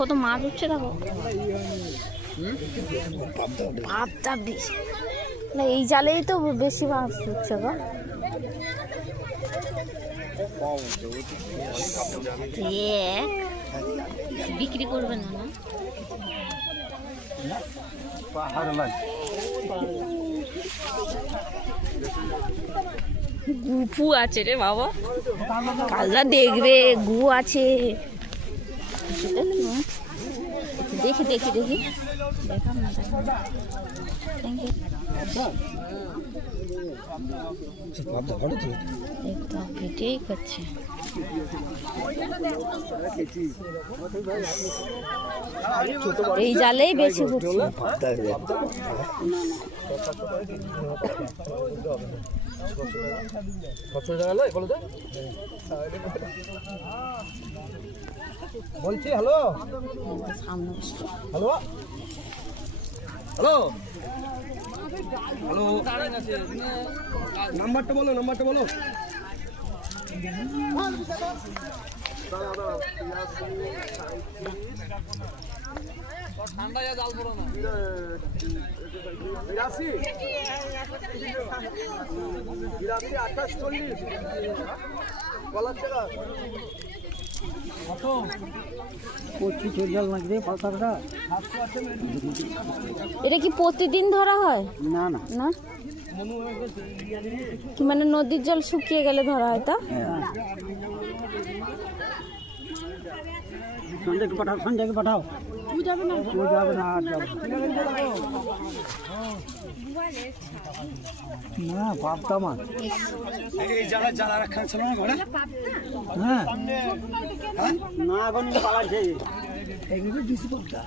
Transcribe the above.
কত মাছ উঠছে দেখো। ভাবটা বেশি না, এই জালেই তো বেশি মাছ উঠছে গো। বিক্রি করবে না না? গুপু আছে রে বাবা, কালরা দেখবে গু আছে। দেখি দেখি দেখি দেখাম না একদম কেটেই করছে। এই জালেই বেশি ঘুরছে। বলছি হ্যালো হ্যালো হ্যালো হ্যালো, নাম্বারটা বলো, নাম্বারটা বলো। বিরাশি 2840 কলার টাকা এটা কি প্রতিদিন ধরা হয়? না না না, কি মানে নদীর জল শুকিয়ে গেলে ধরা হয়? তা সঞ্জয়কে পাঠাও, সঞ্জয়কে পাঠাও। তুই যাবে না? তুই যাবে না, আর যাবে না। পাবদা মাছ এই যারা যারা রাখা ছিল না ঘরে। হ্যাঁ না, এখন পালাইছে। এইগুলো দিছি পাবদা।